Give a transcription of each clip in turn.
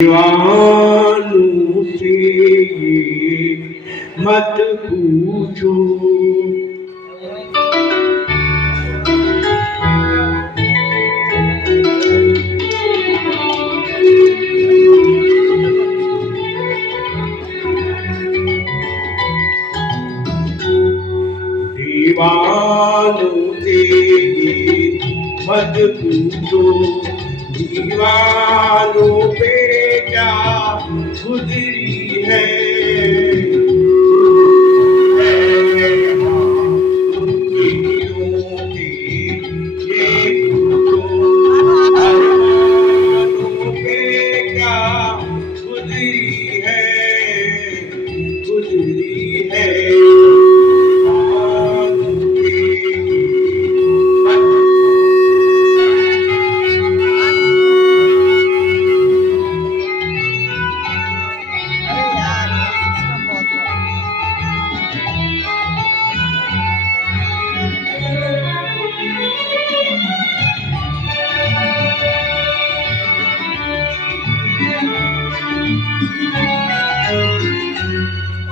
दीवानों से ये मत पूछो। दीवानों से ये मत पूछो, दीवानों पे क्या गुजरी है। अरमानों पे क्या गुजरी है, गुजरी है।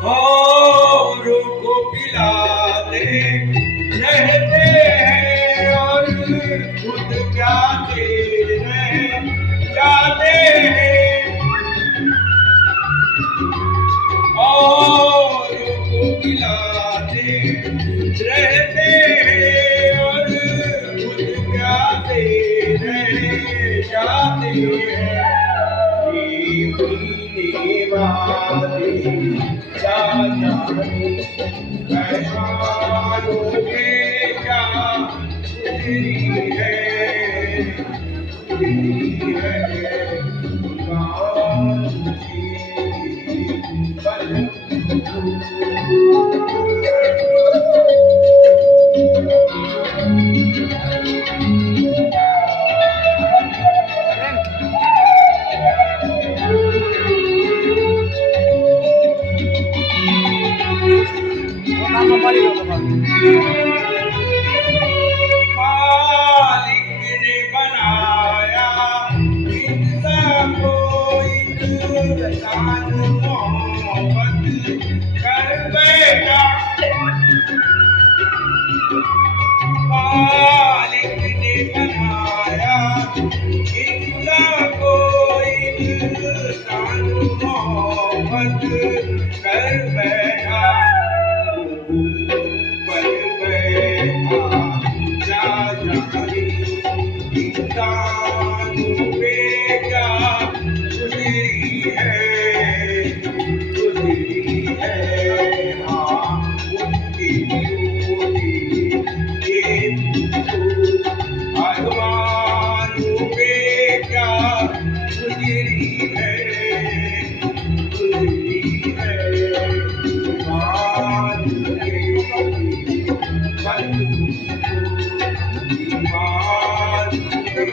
औरों को पिलाते रहते हैं और खुद प्यासे रह जाते हैं। औरों को पिलाते रहते हैं और खुद प्यासे रह जाते हैं। ये पीने वाले क्या जाने मेहमानों पे क्या गुजरी है, गुजरी है। दीवानों मालिक ने बनाया इंसान को, इंसान मोहब्बत कर बैठा। मालिक ने बनाया इंसान को, इंसान मोहब्बत कर बैठा। इंसानों पे क्या गुजरी है, गुजरी है। हाँ, उनकी रोटी ये पूछो, अरमानों पे क्या गुजरी है, गुजरी है। दीवानों के